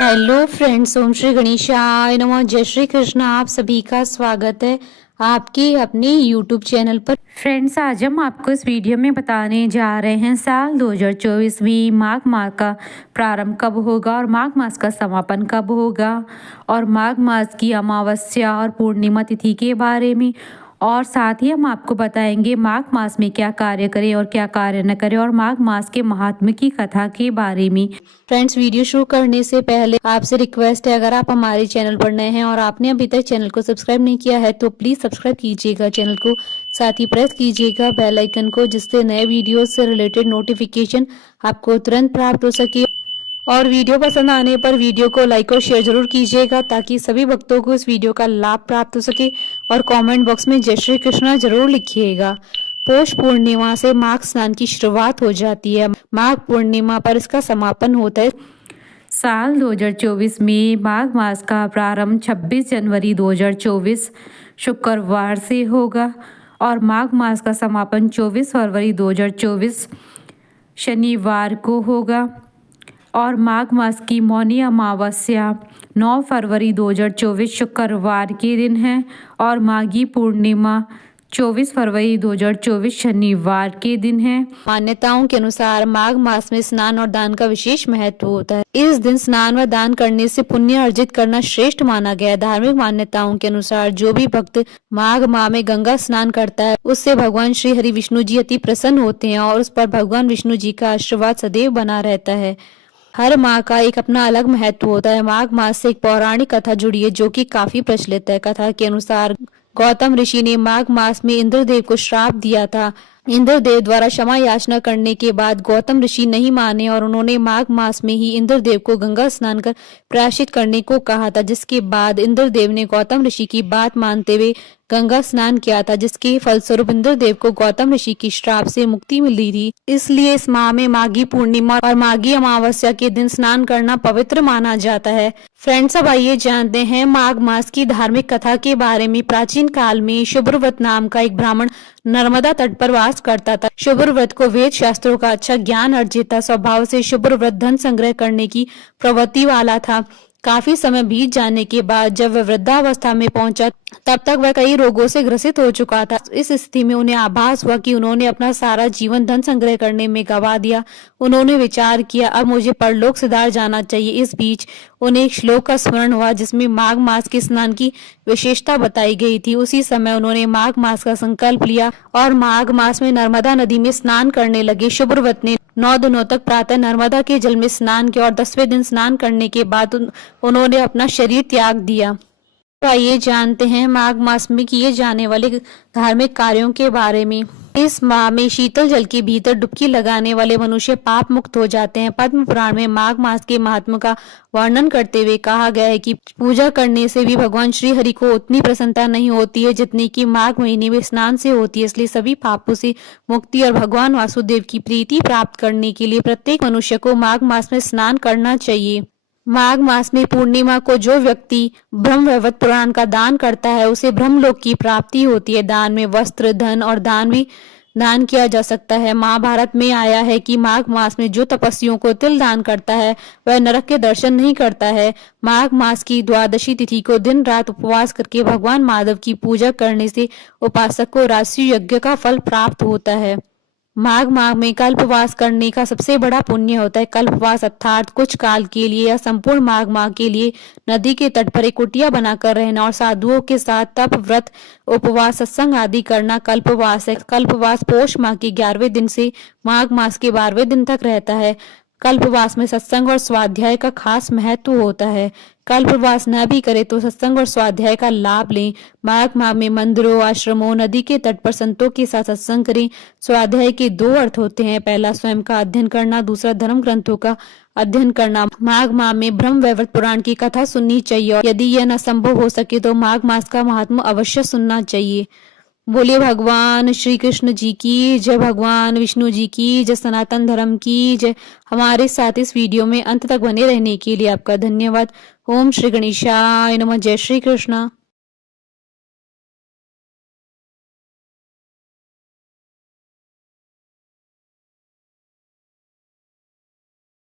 Hello friends, ओम श्री गणेशाय नमः। जय श्री कृष्ण। आप सभी का स्वागत है आपके अपने यूट्यूब चैनल पर। फ्रेंड्स, आज हम आपको इस वीडियो में बताने जा रहे हैं साल 2024 में माघ मास का प्रारंभ कब होगा और माघ मास का समापन कब होगा, और माघ मास की अमावस्या और पूर्णिमा तिथि के बारे में। और साथ ही हम आपको बताएंगे माघ मास में क्या कार्य करें और क्या कार्य न करें, और माघ मास के महात्म्य की कथा के बारे में। फ्रेंड्स, वीडियो शुरू करने से पहले आपसे रिक्वेस्ट है, अगर आप हमारे चैनल पर नए हैं और आपने अभी तक चैनल को सब्सक्राइब नहीं किया है तो प्लीज सब्सक्राइब कीजिएगा चैनल को, साथ ही प्रेस कीजिएगा बेल आइकन को, जिससे नए वीडियो से रिलेटेड नोटिफिकेशन आपको तुरंत प्राप्त हो सके। और वीडियो पसंद आने पर वीडियो को लाइक और शेयर जरूर कीजिएगा ताकि सभी भक्तों को इस वीडियो का लाभ प्राप्त हो सके। और कमेंट बॉक्स में जय श्री कृष्णा जरूर लिखिएगा। पौष पूर्णिमा से माघ स्नान की शुरुआत हो जाती है। माघ पूर्णिमा पर इसका समापन होता है। साल 2024 में माघ मास का प्रारंभ 26 जनवरी 2024 शुक्रवार से होगा और माघ मास का समापन 24 फरवरी 2024 शनिवार को होगा। और माघ मास की मौनी अमावस्या 9 फरवरी 2024 शुक्रवार के दिन है और माघी पूर्णिमा 24 फरवरी 2024 शनिवार के दिन है। मान्यताओं के अनुसार माघ मास में स्नान और दान का विशेष महत्व होता है। इस दिन स्नान व दान करने से पुण्य अर्जित करना श्रेष्ठ माना गया है। धार्मिक मान्यताओं के अनुसार जो भी भक्त माघ माह में गंगा स्नान करता है उससे भगवान श्री हरि विष्णु जी अति प्रसन्न होते हैं और उस पर भगवान विष्णु जी का आशीर्वाद सदैव बना रहता है। हर माह का एक अपना अलग महत्व होता है। माघ मास से एक पौराणिक कथा जुड़ी है जो कि काफी प्रचलित है। कथा के अनुसार गौतम ऋषि ने माघ मास में इंद्रदेव को श्राप दिया था। इंद्रदेव द्वारा क्षमा याचना करने के बाद गौतम ऋषि नहीं माने और उन्होंने माघ मास में ही इंद्रदेव को गंगा स्नान कर प्रायश्चित करने को कहा था, जिसके बाद इंद्रदेव ने गौतम ऋषि की बात मानते हुए गंगा स्नान किया था, जिसके फलस्वरूप इंद्रदेव को गौतम ऋषि की श्राप से मुक्ति मिली थी। इसलिए इस माह में माघी पूर्णिमा और माघी अमावस्या के दिन स्नान करना पवित्र माना जाता है। फ्रेंड्स, अब आइए जानते हैं माघ मास की धार्मिक कथा के बारे में। प्राचीन काल में शुभ्रव्रत नाम का एक ब्राह्मण नर्मदा तट पर वास करता था। शुभ्रव्रत को वेद शास्त्रों का अच्छा ज्ञान अर्जित था। स्वभाव से शुभ्रव्रत धन संग्रह करने की प्रवृत्ति वाला था। काफी समय बीत जाने के बाद जब वह वृद्धावस्था में पहुंचा तब तक वह कई रोगों से ग्रसित हो चुका था। इस स्थिति में उन्हें आभास हुआ कि उन्होंने अपना सारा जीवन धन संग्रह करने में गवा दिया। उन्होंने विचार किया, अब मुझे परलोक सिधार जाना चाहिए। इस बीच उन्हें एक श्लोक का स्मरण हुआ जिसमें माघ मास के स्नान की विशेषता बताई गई थी। उसी समय उन्होंने माघ मास का संकल्प लिया और माघ मास में नर्मदा नदी में स्नान करने लगे। शुभ्रव्रत ने 9 दिनों तक प्रातः नर्मदा के जल में स्नान किया और 10वें दिन स्नान करने के बाद उन्होंने अपना शरीर त्याग दिया। तो आइए जानते हैं माघ मास में किए जाने वाले धार्मिक कार्यों के बारे में। इस माह में शीतल जल के भीतर डुबकी लगाने वाले मनुष्य पाप मुक्त हो जाते हैं। पद्म पुराण में माघ मास के महात्मा का वर्णन करते हुए कहा गया है कि पूजा करने से भी भगवान श्री हरि को उतनी प्रसन्नता नहीं होती है जितनी कि माघ महीने में स्नान से होती है। इसलिए सभी पापों से मुक्ति और भगवान वासुदेव की प्रीति प्राप्त करने के लिए प्रत्येक मनुष्य को माघ मास में स्नान करना चाहिए। माघ मास में पूर्णिमा को जो व्यक्ति ब्रह्मवैवर्त पुराण का दान करता है उसे ब्रह्मलोक की प्राप्ति होती है। दान में वस्त्र, धन और दान भी दान किया जा सकता है। महाभारत में आया है कि माघ मास में जो तपस्वियों को तिल दान करता है वह नरक के दर्शन नहीं करता है। माघ मास की द्वादशी तिथि को दिन रात उपवास करके भगवान माधव की पूजा करने से उपासक को राजसूय यज्ञ का फल प्राप्त होता है। माघ माह में कल्पवास करने का सबसे बड़ा पुण्य होता है। कल्पवास अर्थात कुछ काल के लिए या संपूर्ण माघ माह के लिए नदी के तट पर एक कुटिया बनाकर रहना और साधुओं के साथ तप, व्रत, उपवास, सत्संग आदि करना कल्पवास है। कल्पवास पौष माह के 11वें दिन से माघ मास के 12वें दिन तक रहता है। कल्पवास में सत्संग और स्वाध्याय का खास महत्व होता है। कल्पवास न भी करे तो सत्संग और स्वाध्याय का लाभ लें। माघ माह में मंदिरों, आश्रमों, नदी के तट पर संतों के साथ सत्संग करें। स्वाध्याय के 2 अर्थ होते हैं, पहला स्वयं का अध्ययन करना, दूसरा धर्म ग्रंथों का अध्ययन करना। माघ माह में ब्रह्मवैवर्त पुराण की कथा सुननी चाहिए और यदि यह न संभव हो सके तो माघ मास का महात्म्य अवश्य सुनना चाहिए। बोलिए भगवान श्री कृष्ण जी की जय, भगवान विष्णु जी की जय, सनातन धर्म की जय। हमारे साथ इस वीडियो में अंत तक बने रहने के लिए आपका धन्यवाद। ओम श्री गणेशाय नमः। जय श्री कृष्ण।